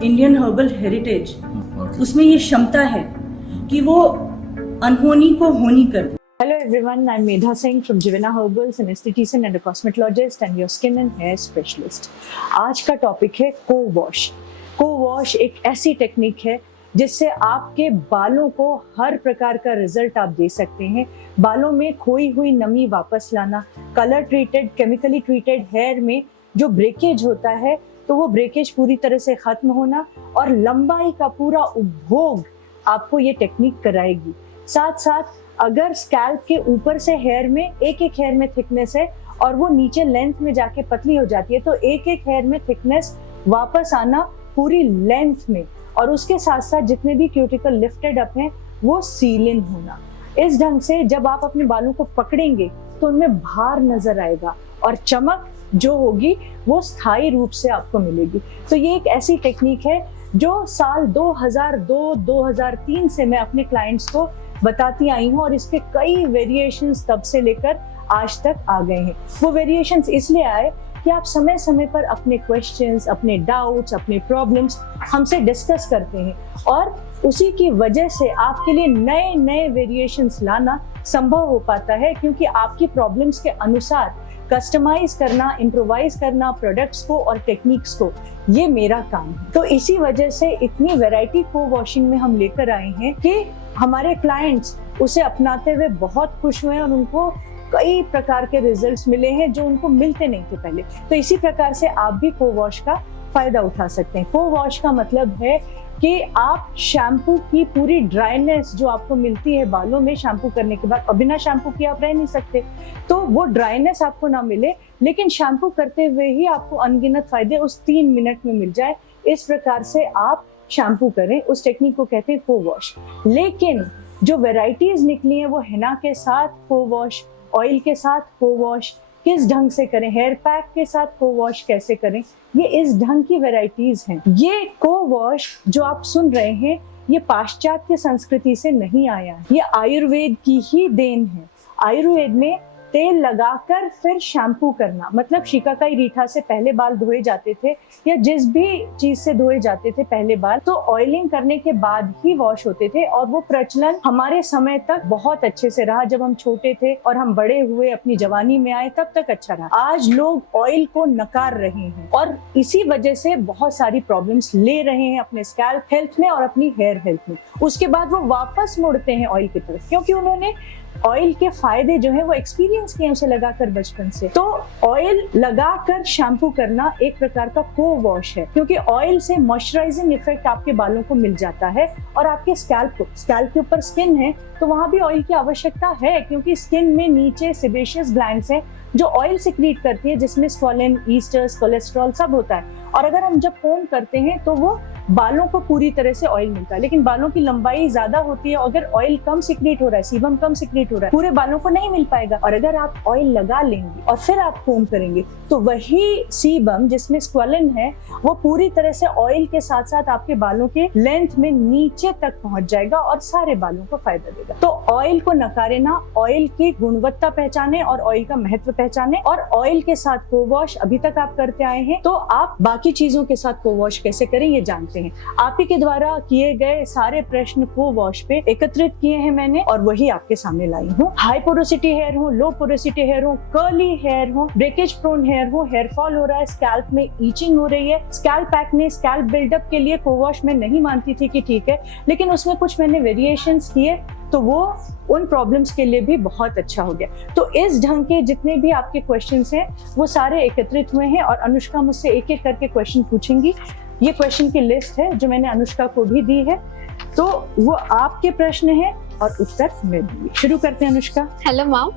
Indian herbal heritage, उसमें ये क्षमता है कि वो अनहोनी को होनी कर दे। Hello everyone, I'm Medha Singh from Jivana Herbals, an esthetician and a cosmetologist and your skin and hair specialist. आज का टॉपिक है को-वॉश। को-वॉश एक ऐसी टेक्निक है जिससे आपके बालों को हर प्रकार का रिजल्ट आप दे सकते हैं। बालों में खोई हुई नमी वापस लाना, colour treated, chemically treated hair में जो ब्रेकेज होता है तो वो ब्रेकेज पूरी तरह से खत्म होना और लंबाई का पूरा उपभोग आपको ये टेक्निक कराएगी। साथ साथ अगर स्कैल्प के ऊपर से हेयर में एक हेयर में थिकनेस है और वो नीचे लेंथ में जाके पतली हो जाती है तो एक हेयर में थिकनेस वापस आना पूरी लेंथ में, और उसके साथ साथ जितने भी क्यूटिकल लिफ्टेड अप हैं वो सील इन होना। इस ढंग से जब आप अपने बालों को पकड़ेंगे तो उनमें भार नजर आएगा और चमक जो होगी वो स्थायी रूप से आपको मिलेगी। तो ये एक ऐसी टेक्निक है जो साल 2002-2003 से मैं अपने क्लाइंट्स को बताती आई हूँ और इसके कई वेरिएशंस तब से लेकर आज तक आ गए हैं। वो वेरिएशंस इसलिए आए कि आप समय समय पर अपने क्वेश्चंस, अपने डाउट्स, अपने प्रॉब्लम्स हमसे डिस्कस करते हैं और उसी की वजह से आपके लिए नए नए वेरिएशंस लाना संभव हो पाता है, क्योंकि आपकी प्रॉब्लम्स के अनुसार कस्टमाइज करना, इम्प्रोवाइज करना प्रोडक्ट्स को और टेक्निक्स को, ये मेरा काम है। तो इसी वजह से इतनी वैरायटी को वॉशिंग में हम लेकर आए हैं कि हमारे क्लाइंट्स उसे अपनाते हुए बहुत खुश हुए और उनको कई प्रकार के रिजल्ट्स मिले हैं जो उनको मिलते नहीं थे पहले। तो इसी प्रकार से आप भी को वॉश का फायदा उठा सकते हैं। को वॉश का मतलब है कि आप शैम्पू की पूरी ड्राइनेस जो आपको मिलती है बालों में शैम्पू करने के बाद, और बिना शैम्पू किए आप रह नहीं सकते, तो वो ड्राइनेस आपको ना मिले, लेकिन शैम्पू करते हुए ही आपको अनगिनत फायदे उस 3 मिनट में मिल जाए। इस प्रकार से आप शैम्पू करें, उस टेक्निक को कहते हैं को वॉश। लेकिन जो वेराइटीज निकली हैं वो हेना के साथ को वॉश, ऑयल के साथ को वॉश, किस ढंग से करें, हेयर पैक के साथ को वॉश कैसे करें, ये इस ढंग की वेराइटीज हैं। ये को वॉश जो आप सुन रहे हैं ये पाश्चात्य संस्कृति से नहीं आया है, ये आयुर्वेद की ही देन है। आयुर्वेद में तेल लगाकर फिर शैम्पू करना, मतलब शिकाकाई रीठा से पहले बाल धोए जाते थे या जिस भी चीज से धोए जाते थे पहले बाल, तो ऑयलिंग करने के बाद ही वॉश होते थे और वो प्रचलन हमारे समय तक बहुत अच्छे से रहा। जब हम छोटे थे और हम बड़े हुए, अपनी जवानी में आए, तब तक अच्छा रहा। आज लोग ऑयल को नकार रहे हैं और इसी वजह से बहुत सारी प्रॉब्लम्स ले रहे हैं अपने स्कैल्प हेल्थ में और अपनी हेयर हेल्थ में। उसके बाद वो वापस मुड़ते हैं ऑयल की तरफ, क्योंकि उन्होंने ऑयल के फायदे जो है वो एक्सपीरियंस किए उसे लगाकर बचपन से। तो ऑयल लगाकर शैम्पू करना एक प्रकार का को वॉश है, क्योंकि ऑयल से मॉइस्चराइजिंग इफेक्ट आपके बालों को मिल जाता है और आपके स्कैल्प के ऊपर स्किन है तो वहां भी ऑयल की आवश्यकता है, क्योंकि स्किन में नीचे सेबेशियस ग्लैंड्स हैं जो ऑयल सिक्रीट करती है, जिसमें स्क्वालिन, ईस्टर्स, कोलेस्ट्रॉल सब होता है। और अगर हम जब कोम करते हैं तो वो बालों को पूरी तरह से ऑयल मिलता है, लेकिन बालों की लंबाई ज्यादा होती है, अगर ऑयल कम सिक्रीट हो रहा है, सीबम कम सिक्रीट हो रहा है, पूरे बालों को नहीं मिल पाएगा। और अगर आप ऑयल लगा लेंगे और फिर आप कोम करेंगे तो वही सीबम जिसमें स्क्वालिन है वो पूरी तरह से ऑयल के साथ साथ आपके बालों के लेंथ में नीचे तक पहुंच जाएगा और सारे बालों को फायदा देगा। तो ऑयल को नकारे ना, ऑयल की गुणवत्ता पहचाने और ऑयल का महत्व पहचाने, और ऑयल के साथ को वॉश अभी तक आप करते आए हैं तो आप बाकी चीजों के साथ को वॉश कैसे करें ये जानते हैं। आप ही के द्वारा किए गए सारे प्रश्न को वॉश पे एकत्रित किए हैं मैंने और वही आपके सामने लाई हूँ। हाई पोरोसिटी हेयर हो, लो पोरोसिटी हेयर हो, कर्ली हेयर हो, ब्रेकेज प्रोन हेयर हो, हेयर फॉल हो रहा है, स्कैल्प में ईचिंग हो रही है, स्कैल्प एक्ने, स्कैल्प बिल्डअप के लिए को वॉश मैं नहीं मानती थी कि ठीक है, लेकिन उसमें कुछ मैंने वेरिएशंस किए तो वो उन प्रॉब्लम्स के लिए भी बहुत अच्छा हो गया। तो इस ढंग के जितने भी आपके क्वेश्चंस हैं वो सारे एकत्रित हुए हैं और अनुष्का मुझसे एक एक करके क्वेश्चन पूछेंगी। ये क्वेश्चन की लिस्ट है जो मैंने अनुष्का को भी दी है, तो वो आपके प्रश्न हैं और उत्तर मैं दूंगी। शुरू करते हैं अनुष्का। Hello ma'am.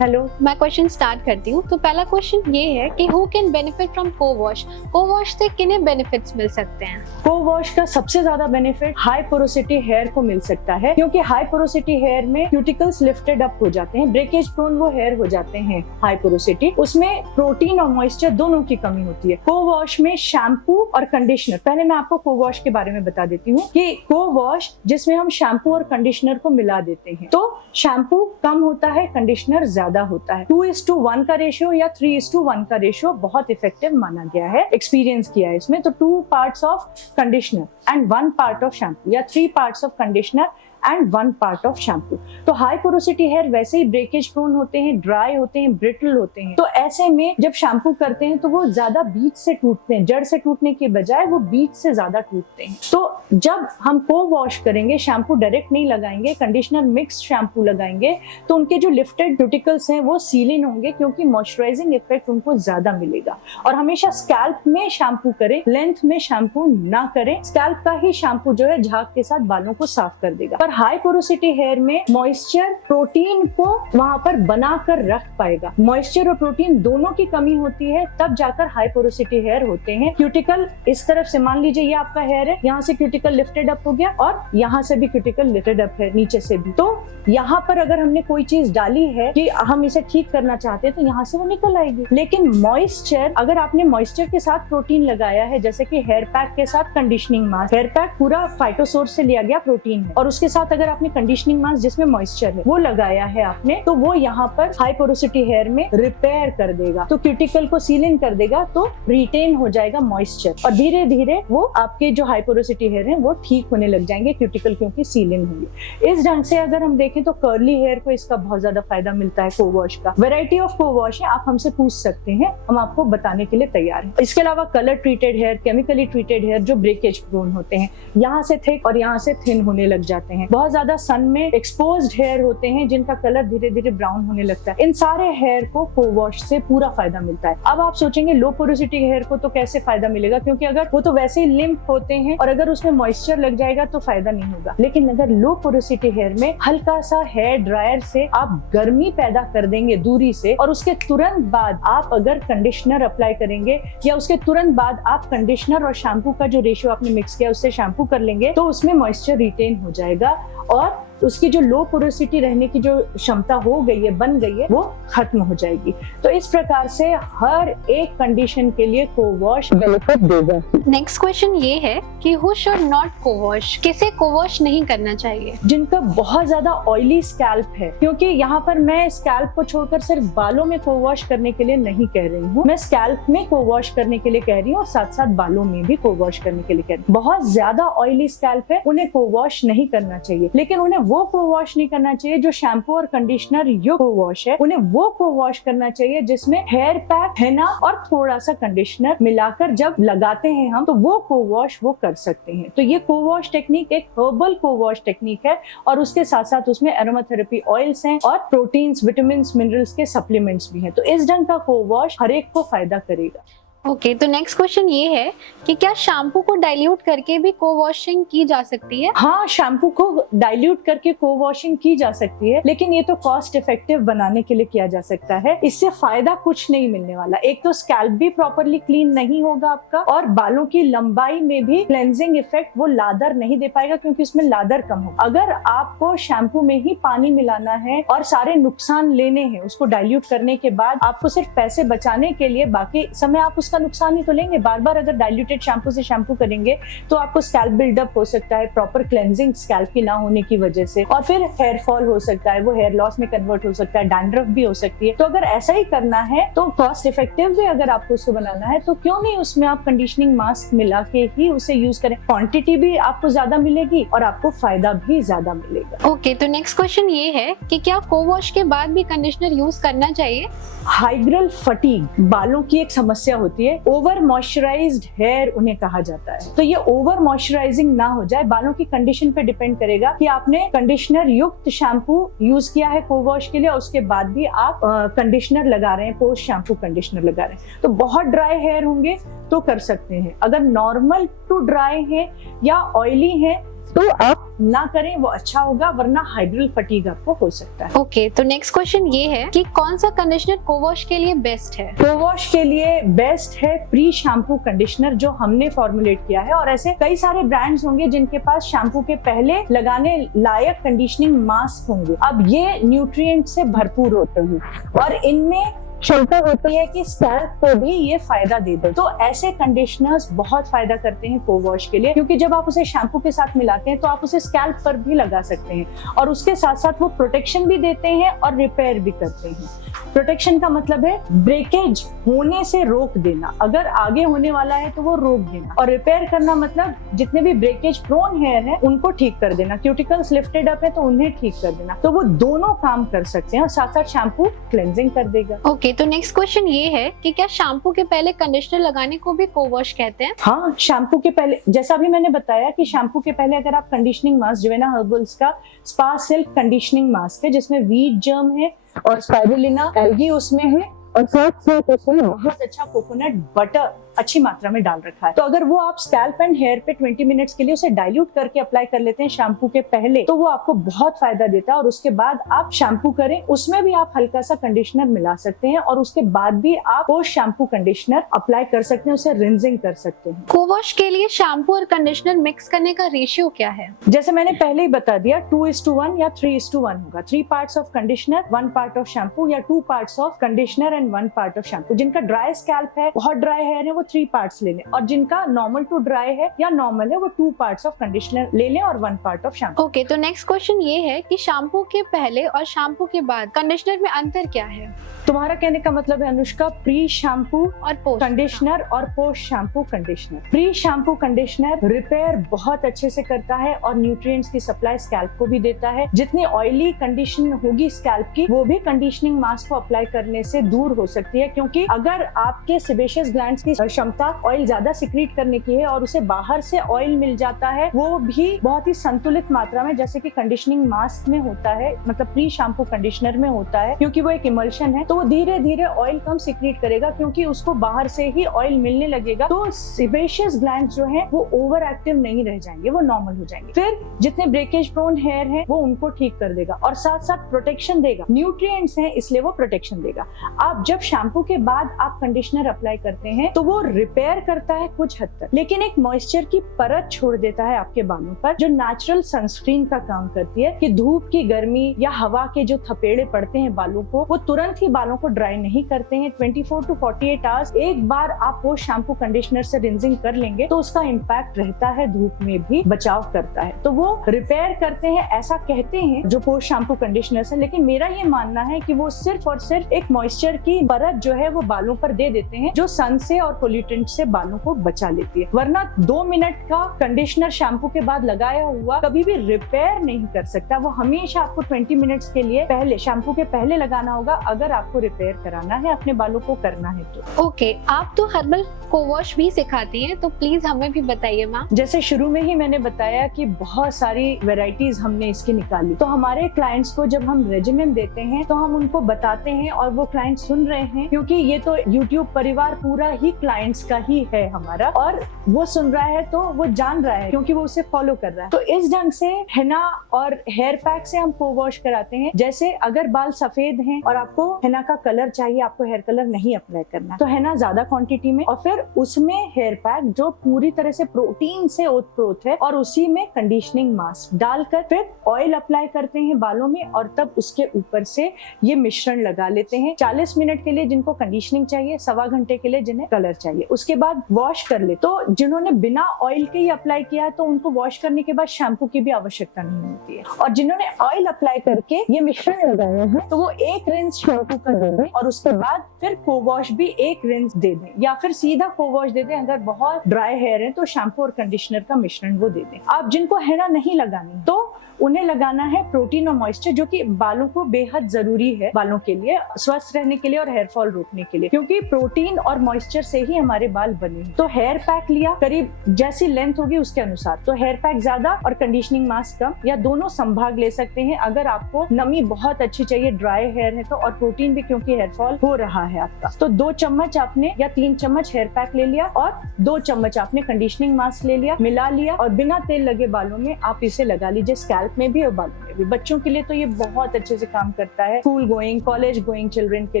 हेलो, मैं क्वेश्चन स्टार्ट करती हूँ। तो पहला क्वेश्चन ये है कि who can benefit from co wash? Co wash से किन्हें बेनिफिट्स मिल सकते हैं? को वॉश का सबसे ज्यादा बेनिफिट हाई पोरोसिटी हेयर को मिल सकता है, क्योंकि हाई पोरोसिटी हेयर में क्यूटिकल्स लिफ्टेड अप हो जाते हैं, ब्रेकेज प्रोन वो हेयर हो जाते हैं हाई पोरोसिटी, उसमें प्रोटीन और मॉइस्चर दोनों की कमी होती है। को वॉश में शैम्पू और कंडीशनर, पहले मैं आपको को वॉश के बारे में बता देती हूँ कि को वॉश जिसमें हम शैम्पू और कंडीशनर को मिला देते हैं, तो शैम्पू कम होता है, कंडीशनर ज्यादा ज्यादा होता है। 2:1 का रेशियो या 3:1 का रेशियो बहुत इफेक्टिव माना गया है, एक्सपीरियंस किया है इसमें। तो 2 parts of conditioner and 1 part of shampoo या 3 parts of conditioner and 1 part of shampoo. तो हाई पोरोसिटी हेयर वैसे ही ब्रेकेज प्रोन होते हैं, ड्राई होते हैं, ब्रिटल होते हैं। तो ऐसे में जब शैम्पू करते हैं तो वो ज्यादा बीच से टूटते हैं, जड़ से टूटने के बजाय वो बीच से ज्यादा टूटते हैं। तो जब हम को वॉश करेंगे, शैम्पू डायरेक्ट नहीं लगाएंगे, कंडीशनर मिक्स शैम्पू लगाएंगे, तो उनके जो लिफ्टेड क्यूटिकल्स हैं वो सीलिन होंगे, क्योंकि मॉइस्चराइजिंग इफेक्ट उनको ज्यादा मिलेगा। और हमेशा स्कैल्प में शैम्पू करें, लेंथ में शैम्पू ना करें। स्कैल्प का ही शैम्पू जो है झाग के साथ बालों को साफ कर देगा। पर हाई पोरोसिटी हेयर में मॉइस्चर प्रोटीन को वहां पर बना कर रख पाएगा। मॉइस्चर और प्रोटीन दोनों की कमी होती है, तब जाकर हाई पोरोसिटी हेयर होते हैं। क्यूटिकल इस तरफ से, मान लीजिए ये आपका हेयर है, यहाँ से क्यूटिकल लिफ्टेड अप हो गया और यहाँ से भी क्यूटिकल लिफ्टेड अप है, नीचे से भी। तो यहाँ पर अगर हमने कोई चीज डाली है कि हम इसे ठीक करना चाहते हैं, तो यहाँ से वो निकल आएगी। लेकिन मॉइस्चर, अगर आपने मॉइस्चर के साथ प्रोटीन लगाया है, जैसे कि हेयर पैक के साथ कंडीशनिंग मास्क, हेयर पैक पूरा फाइटोसोर्स से लिया गया प्रोटीन है, और उसके साथ अगर आपने कंडीशनिंग मास्क जिसमें मॉइस्चर है वो लगाया है आपने, तो वो यहाँ पर हाई पोरोसिटी हेयर में रिपेयर कर देगा, तो क्यूटिकल को सील इन कर देगा, तो रिटेन हो जाएगा मॉइस्चर, और धीरे धीरे वो आपके जो हाई पोरोसिटी हेयर है वो ठीक होने लग जाएंगे, क्यूटिकल क्योंकि सील इन होंगे। इस ढंग से अगर हम देखें तो कर्ली हेयर को इसका बहुत ज्यादा फायदा मिलता है को वॉश का। वैरायटी ऑफ को वॉश है, आप हमसे पूछ सकते हैं, हम आपको बताने के लिए तैयार हैं। इसके अलावा colour treated hair, chemically treated hair जो ब्रेकेज प्रोन होते हैं, यहाँ से थिक और यहाँ से थिन होने लग जाते हैं। बहुत ज्यादा सन में एक्सपोज्ड हेयर होते हैं जिनका कलर धीरे धीरे ब्राउन होने लगता है। इन सारे हेयर को को वॉश से पूरा फायदा मिलता है। अब आप सोचेंगे लो पोरोसिटी हेयर को तो कैसे फायदा मिलेगा, क्योंकि अगर वो तो वैसे ही लिम्प होते हैं और अगर उसमें मॉइस्चर लग जाएगा तो फायदा नहीं होगा। लेकिन अगर लो पोरोसिटी हेयर में हल्का सा हेयर ड्रायर से आप गर्मी पैदा कर देंगे दूरी से, और उसके तुरंत बाद आप अगर कंडीशनर अप्लाई करेंगे या उसके तुरंत बाद आप कंडीशनर और शैम्पू का जो रेशियो आपने मिक्स किया उससे शैम्पू कर लेंगे, तो उसमें मॉइस्चर रिटेन हो जाएगा और उसकी जो लो पोरोसिटी रहने की जो क्षमता हो गई है, बन गई है, वो खत्म हो जाएगी। तो इस प्रकार से हर एक कंडीशन के लिए को वॉश बेनिफिट देगा। नेक्स्ट क्वेश्चन ये है कि हु शुड नॉट को वॉश, किसे को वॉश नहीं करना चाहिए? जिनका बहुत ज्यादा ऑयली स्कैल्प है, क्योंकि यहाँ पर मैं स्कैल्प को छोड़कर सिर्फ बालों में को वॉश करने के लिए नहीं कह रही हूँ, मैं स्कैल्प में को वॉश करने के लिए कह रही हूँ और साथ साथ बालों में भी को वॉश करने के लिए कह रही हूँ। बहुत ज्यादा ऑयली स्कैल्प है, उन्हें को वॉश नहीं करना चाहिए। लेकिन उन्हें वो को वॉश नहीं करना चाहिए जो शैम्पू और कंडीशनर युक्त को वॉश है, उन्हें वो को वॉश करना चाहिए जिसमें हेयर पैक, हेना और थोड़ा सा कंडीशनर मिलाकर जब लगाते हैं हम, तो वो को वॉश वो कर सकते हैं। तो ये को वॉश टेक्निक एक हर्बल को वॉश टेक्निक है, और उसके साथ साथ उसमें एरोमाथेरेपी ऑयल्स हैं और प्रोटीन्स, विटामिन्स, मिनरल्स के सप्लीमेंट्स भी हैं। तो इस ढंग का को वॉश हर एक को फायदा करेगा। ओके, तो नेक्स्ट क्वेश्चन ये है कि क्या शैम्पू को डाइल्यूट करके भी को वॉशिंग की जा सकती है? हाँ, शैम्पू को डाइल्यूट करके को वॉशिंग की जा सकती है, लेकिन ये तो कॉस्ट इफेक्टिव बनाने के लिए किया जा सकता है। इससे फायदा कुछ नहीं मिलने वाला। एक तो स्कैल्प भी प्रॉपरली क्लीन नहीं होगा आपका, और बालों की लंबाई में भी क्लेंजिंग इफेक्ट वो लादर नहीं दे पाएगा, क्योंकि उसमें लादर कम होगा। अगर आपको शैम्पू में ही पानी मिलाना है और सारे नुकसान लेने हैं उसको डाइल्यूट करने के बाद, आपको सिर्फ पैसे बचाने के लिए, बाकी समय आप उसका नुकसान ही तो लेंगे। बार बार अगर डाइल्यूटेड शैम्पू से शैम्पू करेंगे तो आपको स्कैल्प बिल्डअप हो सकता है, प्रॉपर क्लेंजिंग स्कैल्प की ना होने की वजह से, और फिर हेयर फॉल हो सकता है, वो हेयर लॉस में कन्वर्ट हो सकता है, डैंड्रफ भी हो सकती है। तो अगर ऐसा ही करना है तो कॉस्ट इफेक्टिव भी अगर आपको उसको बनाना है, तो क्यों नहीं उसमें आप कंडीशनिंग मास्क मिला के ही उसे यूज करें। क्वांटिटी भी आपको ज्यादा मिलेगी और आपको फायदा भी ज्यादा मिलेगा। ओके, तो नेक्स्ट क्वेश्चन ये है कि क्या को वॉश के बाद भी कंडीशनर यूज करना चाहिए? हाइग्रल फटीग बालों की एक समस्या होती है, ओवर मॉइस्चराइज्ड हेयर उन्हें कहा जाता है। तो ये ओवर मॉइस्चराइजिंग ना हो जाए, बालों की कंडीशन पे डिपेंड करेगा कि आपने कंडीशनर युक्त शैम्पू यूज किया है को वॉश के लिए, और उसके बाद भी आप कंडीशनर लगा रहे हैं, पोस्ट शैम्पू कंडीशनर लगा रहे हैं। तो बहुत ड्राई हेयर होंगे तो कर सकते हैं, अगर नॉर्मल टू ड्राई है या ऑयली है तो आप ना करें, वो अच्छा होगा, वरना हाइड्रल फटीग आपको हो सकता है। ओके, तो नेक्स्ट क्वेश्चन ये है कि कौन सा कंडीशनर को वॉश के लिए बेस्ट है? को वॉश के लिए बेस्ट है प्री शैम्पू कंडीशनर जो हमने फॉर्मुलेट किया है, और ऐसे कई सारे ब्रांड्स होंगे जिनके पास शैम्पू के पहले लगाने लायक कंडीशनिंग मास्क होंगे। अब ये न्यूट्रिएंट से भरपूर होते हैं और इनमें क्षमता होती है कि स्कैल्प को भी ये फायदा दे दे। तो ऐसे कंडीशनर्स बहुत फायदा करते हैं को वॉश के लिए, क्योंकि जब आप उसे शैम्पू के साथ मिलाते हैं तो आप उसे स्कैल्प पर भी लगा सकते हैं और उसके साथ साथ वो प्रोटेक्शन भी देते हैं और रिपेयर भी करते हैं। प्रोटेक्शन का मतलब है ब्रेकेज होने से रोक देना, अगर आगे होने वाला है तो वो रोक देना, और रिपेयर करना मतलब जितने भी ब्रेकेज प्रोन हेयर है उनको ठीक कर देना, क्यूटिकल्स लिफ्टेड अप है तो उन्हें ठीक कर देना। तो वो दोनों काम कर सकते हैं और साथ साथ शैम्पू क्लेंजिंग कर देगा। ओके, तो नेक्स्ट क्वेश्चन ये है कि क्या शैम्पू के पहले कंडीशनर लगाने को भी को वॉश कहते हैं? हाँ, शैम्पू के पहले, जैसा भी मैंने बताया कि शैम्पू के पहले अगर आप कंडीशनिंग मास्क, जुवेना हर्बल्स का स्पा सिल्क कंडीशनिंग मास्क है जिसमें वीट जर्म है और स्पाइरुलिना एल्गी उसमें है और साथ साथ उसमें बहुत अच्छा कोकोनट बटर अच्छी मात्रा में डाल रखा है। तो अगर वो आप स्कैल्प एंड हेयर पे 20 मिनट्स के लिए उसे डाइल्यूट करके अप्लाई कर लेते हैं शैम्पू के पहले, तो वो आपको बहुत फायदा देता है। और उसके बाद आप शैम्पू करें, उसमें भी आप हल्का सा कंडीशनर मिला सकते हैं और उसके बाद भी आप पोस्ट शैम्पू कंडीशनर अप्लाई कर सकते हैं, उसे रिंजिंग कर सकते हैं। को वॉश के लिए शैम्पू और कंडीशनर मिक्स करने का रेशियो क्या है? जैसे मैंने पहले ही बता दिया, 2:1 या 3:1 होगा। 3 parts of conditioner, 1 part of shampoo, या 2 parts of conditioner and 1 part of shampoo. जिनका ड्राई स्कैल्प है, बहुत ड्राई हेयर है, वो 3 पार्ट्स ले लें, और जिनका नॉर्मल टू ड्राई है या नॉर्मल है वो 2 पार्ट्स ऑफ कंडीशनर ले लें और 1 पार्ट ऑफ शैम्पू। ओके, तो नेक्स्ट क्वेश्चन ये है कि शैम्पू के पहले और शैम्पू के बाद कंडीशनर में अंतर क्या है? तुम्हारा कहने का मतलब है अनुष्का, प्री शैम्पू और पोस्ट कंडीशनर और post shampoo conditioner. Pre shampoo conditioner repair बहुत अच्छे से करता है और न्यूट्रिएंट्स की सप्लाई स्कैल्प को भी देता है। जितनी ऑयली कंडीशन होगी स्कैल्प की, वो भी कंडीशनिंग मास्क को अप्लाई करने से दूर हो सकती है, क्योंकि अगर आपके सेबेशियस ग्लैंड्स की क्षमता ऑयल ज्यादा सिक्रीट करने की है और उसे बाहर से ऑयल मिल जाता है, वो भी बहुत ही संतुलित मात्रा में, जैसे कि कंडीशनिंग मास्क में होता है, मतलब प्री शैम्पू कंडीशनर में होता है, क्योंकि वो एक इमल्शन है, तो वो धीरे धीरे ऑयल कम सिक्रीट करेगा क्योंकि उसको बाहर से ही ऑयल मिलने लगेगा। तो सेबेशियस ग्लैंड जो है वो ओवर एक्टिव नहीं रह जाएंगे, वो नॉर्मल हो जाएंगे। फिर जितने ब्रेकेज प्रोन हेयर है वो उनको ठीक कर देगा और साथ साथ प्रोटेक्शन देगा। न्यूट्रिएंट्स हैं इसलिए वो प्रोटेक्शन देगा। आप जब शैम्पू के बाद आप कंडीशनर अप्लाई करते हैं तो वो रिपेयर करता है कुछ हद तक, लेकिन एक मॉइस्चर की परत छोड़ देता है आपके बालों पर, जो नेचुरल सनस्क्रीन का काम करती है कि धूप की गर्मी या हवा के जो थपेड़े पड़ते हैं बालों को, वो तुरंत ही बालों को ड्राई नहीं करते हैं। 24 to 48 आवर्स एक बार आप वो शैम्पू कंडीशनर से रिंजिंग कर लेंगे तो उसका इम्पैक्ट रहता है, धूप में भी बचाव करता है। तो वो रिपेयर करते हैं ऐसा कहते हैं जो पोस्ट शैम्पू कंडीशनर है, लेकिन मेरा ये मानना है कि वो सिर्फ और सिर्फ एक मॉइस्चर की परत जो है वो बालों पर दे देते हैं, जो सन से और पोल्यूटेंट से बालों को बचा लेती है। वरना 2 मिनट का कंडीशनर शैम्पू के बाद लगाया हुआ कभी भी रिपेयर नहीं कर सकता। वो हमेशा आपको 20 मिनट्स के लिए पहले, शैम्पू के पहले लगाना होगा अगर आपको रिपेयर कराना है, अपने बालों को करना है तो। ओके, आप तो हर्बल को वॉश भी सिखाती हैं, तो प्लीज हमें भी बताइए मैम। जैसे शुरू में ही मैंने बताया कि बहुत सारी वेराइटीज हमने इसकी निकाली, तो हमारे क्लाइंट्स को जब हम रेजिमेन देते हैं तो हम उनको बताते हैं और वो क्लाइंट सुन रहे हैं, क्योंकि ये तो यूट्यूब परिवार पूरा ही क्लाइंट्स का ही है हमारा, और वो सुन रहा है तो वो जान रहा है क्योंकि वो उसे फॉलो कर रहा है। तो इस ढंग से हेना और हेयर पैक से हम को वॉश कराते हैं। जैसे अगर बाल सफेद हैं और आपको हेना का कलर चाहिए, आपको हेयर कलर नहीं अप्लाई करना, तो हेना ज्यादा क्वांटिटी में और फिर उसमें हेयर पैक जो पूरी तरह से प्रोटीन से ओतप्रोत है, और उसी में कंडीशनिंग मास्क डालकर फिर ऑयल अप्लाई करते हैं बालों में, और तब उसके ऊपर से ये मिश्रण लगा लेते हैं 40 मिनट के लिए जिनको कंडीशनिंग चाहिए, 1.25 घंटे के लिए जिन्हें कलर चाहिए। उसके बाद वॉश कर ले। तो जिन्होंने बिना ऑयल के ही अप्लाई किया है तो उनको वॉश करने के बाद शैम्पू की भी आवश्यकता नहीं होती है, और जिन्होंने ऑयल अप्लाई करके ये मिश्रण लगाया है तो वो एक रिंस शैम्पू का दे दें और उसके बाद फिर को वॉश भी एक रिंस दे दें, या फिर सीधा को वॉश दे दें। अगर बहुत ड्राई हेयर है तो शैम्पू और कंडीशनर का मिश्रण वो दे दें। आप जिनको हेना नहीं लगानी तो उन्हें लगाना है प्रोटीन और मॉइस्चर, जो कि बालों को बेहद जरूरी है, बालों के लिए स्वस्थ रहने के लिए और हेयर फॉल रोकने के लिए, क्योंकि प्रोटीन और मॉइस्चर से ही हमारे बाल बने हैं। तो हेयर पैक लिया करीब जैसी लेंथ होगी उसके अनुसार, तो हेयर पैक ज्यादा और कंडीशनिंग मास्क कम, या दोनों संभाग ले सकते हैं। अगर आपको नमी बहुत अच्छी चाहिए, ड्राई हेयर है तो, और प्रोटीन भी क्योंकि हेयर फॉल हो रहा है आपका, तो 2 चम्मच आपने या 3 चम्मच हेयर पैक ले लिया और 2 चम्मच आपने कंडीशनिंग मास्क ले लिया, मिला लिया, और बिना तेल लगे बालों में आप इसे लगा लीजिए स्कैल्प स्कैल्प में भी और बालों में भी। बच्चों के लिए तो ये बहुत अच्छे से काम करता है, school going, college going children के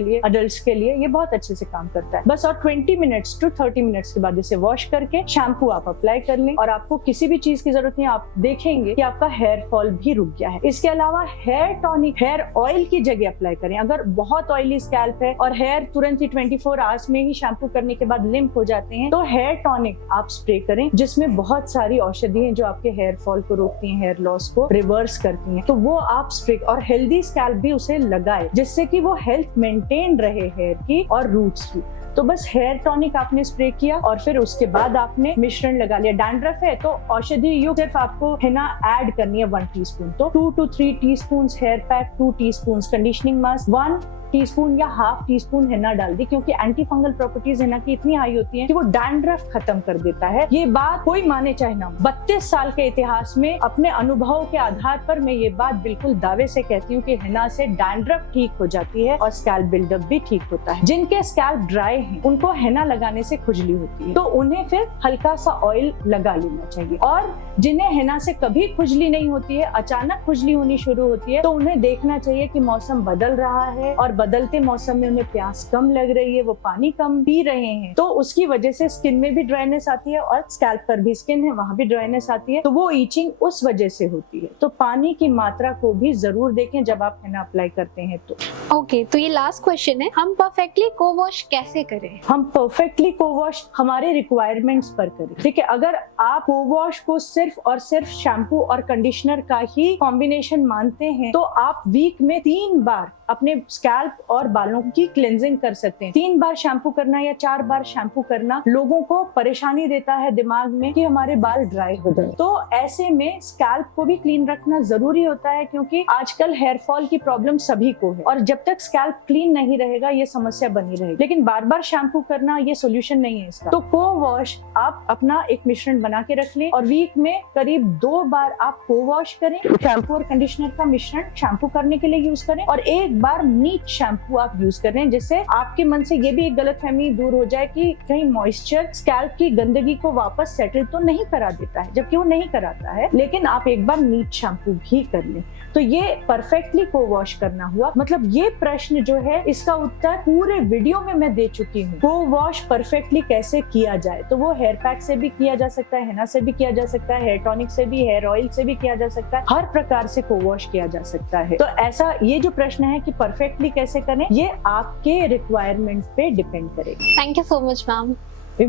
लिए, अडल्ट्स के लिए ये बहुत अच्छे से काम करता है। बस और 20 मिनट्स टू 30 मिनट्स के बाद इसे वॉश करके शैम्पू आप अप्लाई कर लें और आपको किसी भी चीज की जरूरत नहीं, आप देखेंगे कि आपका हेयर फॉल भी रुक गया है। इसके अलावा हेयर टॉनिक हेयर ऑयल की जगह अप्लाई करें। अगर बहुत ऑयली स्कैल्प है और हेयर तुरंत ही 24 आवर्स में ही शैम्पू करने के बाद लिम्प हो जाते हैं, तो हेयर टॉनिक आप स्प्रे करें, जिसमें बहुत सारी औषधि हैं जो आपके हेयर फॉल को रोकती हैं, हेयर लॉस को रिवर्स करती हैं। तो वो आप स्प्रे और हेल्दी स्कैल्प भी उसे लगाए, जिससे कि वो हेल्थ मेंटेन रहे हेयर की और रूट्स की। तो बस हेयर टॉनिक आपने स्प्रे किया और फिर उसके बाद आपने मिश्रण लगा लिया। डैंड्रफ है तो औषधि युक्त सिर्फ आपको हेना ऐड करनी है 1 टीस्पून। तो 2 to 3 teaspoon hair pack, 2 teaspoon conditioning mask, 1 teaspoon या हाफ टीस्पून हेना डाल दी, क्योंकि एंटी फंगल प्रॉपर्टीज हेना की इतनी हाई होती हैं कि वो डैंड्रफ खत्म कर देता है। ये बात कोई माने चाहे ना, 32 साल के इतिहास में अपने अनुभव के आधार पर मैं ये बात बिल्कुल दावे से कहती हूँ कि हेना से डैंड्रफ ठीक हो जाती है और स्कैल्प बिल्डअप भी ठीक होता है। जिनके स्कैल्प ड्राई है उनको हेना लगाने से खुजली होती है, तो उन्हें फिर हल्का सा ऑयल लगा लेना चाहिए। और जिन्हें हेना से कभी खुजली नहीं होती है, अचानक खुजली होनी शुरू होती है, तो उन्हें देखना चाहिए कि मौसम बदल रहा है और बदलते मौसम में उन्हें प्यास कम लग रही है, वो पानी कम पी रहे हैं, तो उसकी वजह से स्किन में भी ड्राइनेस आती है और स्कैल्प पर भी स्किन है वहां भी ड्राइनेस आती है, तो वो ईचिंग उस वजह से होती है। तो पानी की मात्रा को भी जरूर देखें जब आप हेना अप्लाई करते हैं। तो ओके, तो ये लास्ट क्वेश्चन है, हम परफेक्टली को वॉश कैसे करें? हम परफेक्टली को वॉश हमारे रिक्वायरमेंट्स पर करें। ठीक है, अगर आप को वॉश को सिर्फ और सिर्फ शैम्पू और कंडीशनर का ही कॉम्बिनेशन मानते हैं, तो आप वीक में 3 बार अपने स्कैल्प और बालों की क्लेंजिंग कर सकते हैं। 3 बार शैम्पू करना या 4 बार शैम्पू करना लोगों को परेशानी देता है दिमाग में कि हमारे बाल ड्राई हो जाए। तो ऐसे में स्कैल्प को भी क्लीन रखना जरूरी होता है, क्योंकि आजकल हेयर फॉल की प्रॉब्लम सभी को है और जब तक स्कैल्प क्लीन नहीं रहेगा ये समस्या बनी रहेगी। लेकिन बार बार शैम्पू करना ये सोल्यूशन नहीं है इसका। तो को वॉश आप अपना एक मिश्रण बना के रख लें और वीक में करीब 2 बार आप को वॉश करें। शैम्पू और कंडीशनर का मिश्रण शैम्पू करने के लिए यूज करें और एक बार नीट शैम्पू आप यूज कर रहे हैं, जिससे आपके मन से ये भी एक गलतफहमी दूर हो जाए कि कहीं मॉइस्चर स्कैल्प की गंदगी को वापस सेटल तो नहीं करा देता है, जबकि वो नहीं कराता है। लेकिन आप एक बार नीट शैम्पू भी कर लें। तो ये परफेक्टली को वॉश करना हुआ। मतलब ये प्रश्न जो है इसका उत्तर पूरे वीडियो में मैं दे चुकी हूँ। को वॉश परफेक्टली कैसे किया जाए, तो वो हेयर पैक से भी किया जा सकता है, हेना से भी किया जा सकता है, हेयर टॉनिक से भी, हेयर ऑयल से भी किया जा सकता है, हर प्रकार से को वॉश किया जा सकता है। तो ऐसा ये जो प्रश्न है कि परफेक्टली कैसे करें, ये आपके रिक्वायरमेंट पे डिपेंड करेगा। Thank you so much ma'am.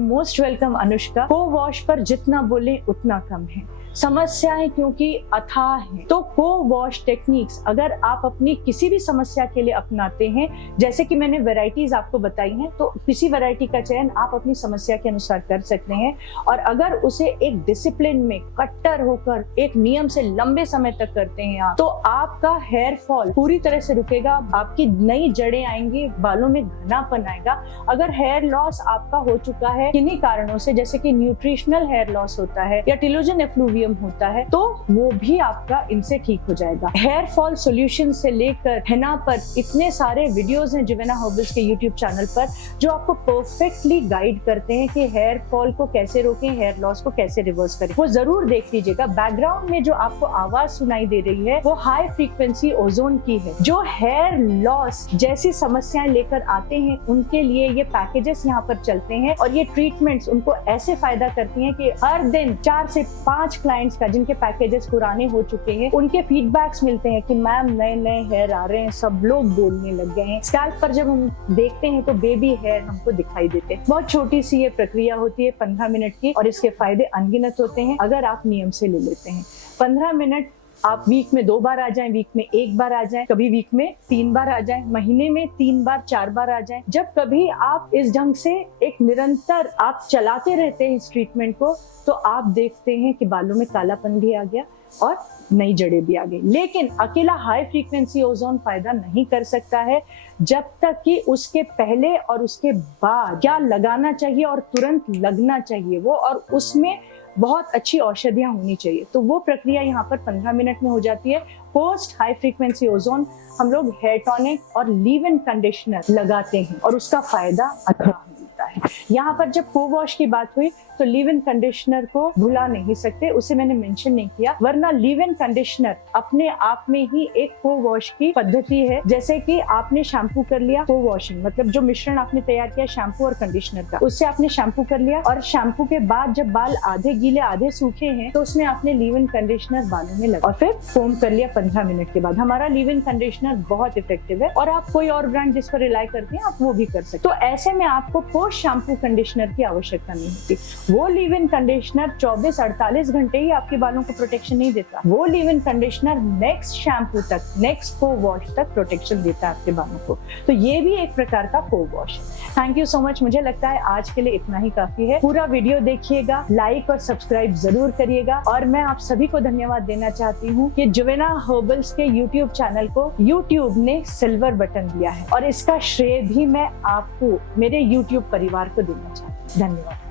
Most welcome Anushka. को वॉश पर जितना बोले उतना कम है। समस्याएं क्योंकि अथाह हैं, तो को वॉश टेक्निक्स अगर आप अपनी किसी भी समस्या के लिए अपनाते हैं, जैसे कि मैंने वैरायटीज आपको बताई हैं, तो किसी वैरायटी का चयन आप अपनी समस्या के अनुसार कर सकते हैं। और अगर उसे एक डिसिप्लिन में कट्टर होकर एक नियम से लंबे समय तक करते हैं आप, तो आपका हेयर फॉल पूरी तरह से रुकेगा, आपकी नई जड़ें आएंगी, बालों में घनापन आएगा। अगर हेयर लॉस आपका हो चुका है किन्हीं कारणों से, जैसे कि न्यूट्रिशनल हेयर लॉस होता है या टिलोजन एफ्लूवियम होता है, तो वो भी आपका इनसे ठीक हो जाएगा। हेयर फॉल सॉल्यूशन से लेकर हेना पर इतने सारे वीडियोस हैं जिवेना हर्बल्स के यूट्यूब चैनल पर, जो आपको परफेक्टली गाइड करते हैं कि हेयर फॉल को कैसे रोकें, हेयर लॉस को कैसे रिवर्स करें। वो जरूर देख लीजिएगा। बैकग्राउंड में जो आपको आवाज सुनाई दे रही है वो हाई फ्रीक्वेंसी ओजोन की है। जो हेयर लॉस जैसी समस्याएं लेकर आते हैं उनके लिए ये पैकेजेस यहाँ पर चलते हैं और ये ट्रीटमेंट्स उनको ऐसे फायदा करती हैं कि हर दिन 4 से 5 क्लाइंट्स का, जिनके पैकेजेस पुराने हो चुके हैं, उनके फीडबैक्स मिलते हैं कि मैम नए नए हेयर आ रहे हैं, सब लोग बोलने लग गए हैं। स्कैल्प पर जब हम देखते हैं तो बेबी हेयर हमको दिखाई देते हैं। बहुत छोटी सी ये प्रक्रिया होती है 15 मिनट की, और इसके फायदे अनगिनत होते हैं अगर आप नियम से ले लेते हैं। 15 मिनट आप वीक में 2 बार आ जाएं, वीक में 1 बार आ जाएं, कभी वीक में 3 बार आ जाएं, महीने में 3 बार 4 बार आ जाएं। जब कभी आप इस ढंग से एक निरंतर आप चलाते रहते हैं इस ट्रीटमेंट को, तो आप देखते हैं कि बालों में कालापन भी आ गया और नई जड़ें भी आ गई। लेकिन अकेला हाई फ्रीक्वेंसी ओजोन फायदा नहीं कर सकता है जब तक कि उसके पहले और उसके बाद क्या लगाना चाहिए और तुरंत लगना चाहिए वो, और उसमें बहुत अच्छी औषधियां होनी चाहिए। तो वो प्रक्रिया यहाँ पर 15 मिनट में हो जाती है। पोस्ट हाई फ्रीक्वेंसी ओजोन हम लोग हेयर टॉनिक और लीव इन कंडीशनर लगाते हैं और उसका फायदा अच्छा मिलता है। यहाँ पर जब को वॉश की बात हुई तो लीव इन कंडीशनर को भुला नहीं सकते, उसे मैंने मेंशन नहीं किया, वरना लीव इन कंडीशनर अपने आप में ही एक को वॉश की पद्धति है। जैसे कि आपने शैम्पू कर लिया, को वॉशिंग मतलब जो मिश्रण आपने तैयार किया शैम्पू और कंडीशनर का, उससे आपने शैम्पू कर लिया और शैम्पू के बाद जब बाल आधे गीले आधे सूखे हैं तो उसमें आपने लीव इन कंडीशनर बालों में लगा और फिर फोम कर लिया 15 मिनट के बाद। हमारा लीव इन कंडीशनर बहुत इफेक्टिव है और आप कोई और ब्रांड जिस पर रिलाई करते हैं आप वो भी कर सकते। तो ऐसे में आपको पोस्ट शैम्पू कंडीशनर की आवश्यकता नहीं होती। वो लीव इन कंडीशनर 24-48 घंटे ही आपके बालों को प्रोटेक्शन नहीं देता, वो leave in conditioner next shampoo तक, नेक्स्ट को वॉश तक प्रोटेक्शन देता है आपके बालों को। तो ये भी एक प्रकार का को वॉश है। Thank you so much. मुझे लगता है आज के लिए इतना ही काफी है। पूरा वीडियो देखिएगा, लाइक और सब्सक्राइब जरूर करिएगा और मैं आप सभी को धन्यवाद देना चाहती हूँ कि जुवेना हर्बल्स के यूट्यूब चैनल को यूट्यूब ने सिल्वर बटन दिया है और इसका श्रेय भी मैं आपको, मेरे यूट्यूब परिवार को देना चाहती हूँ। धन्यवाद।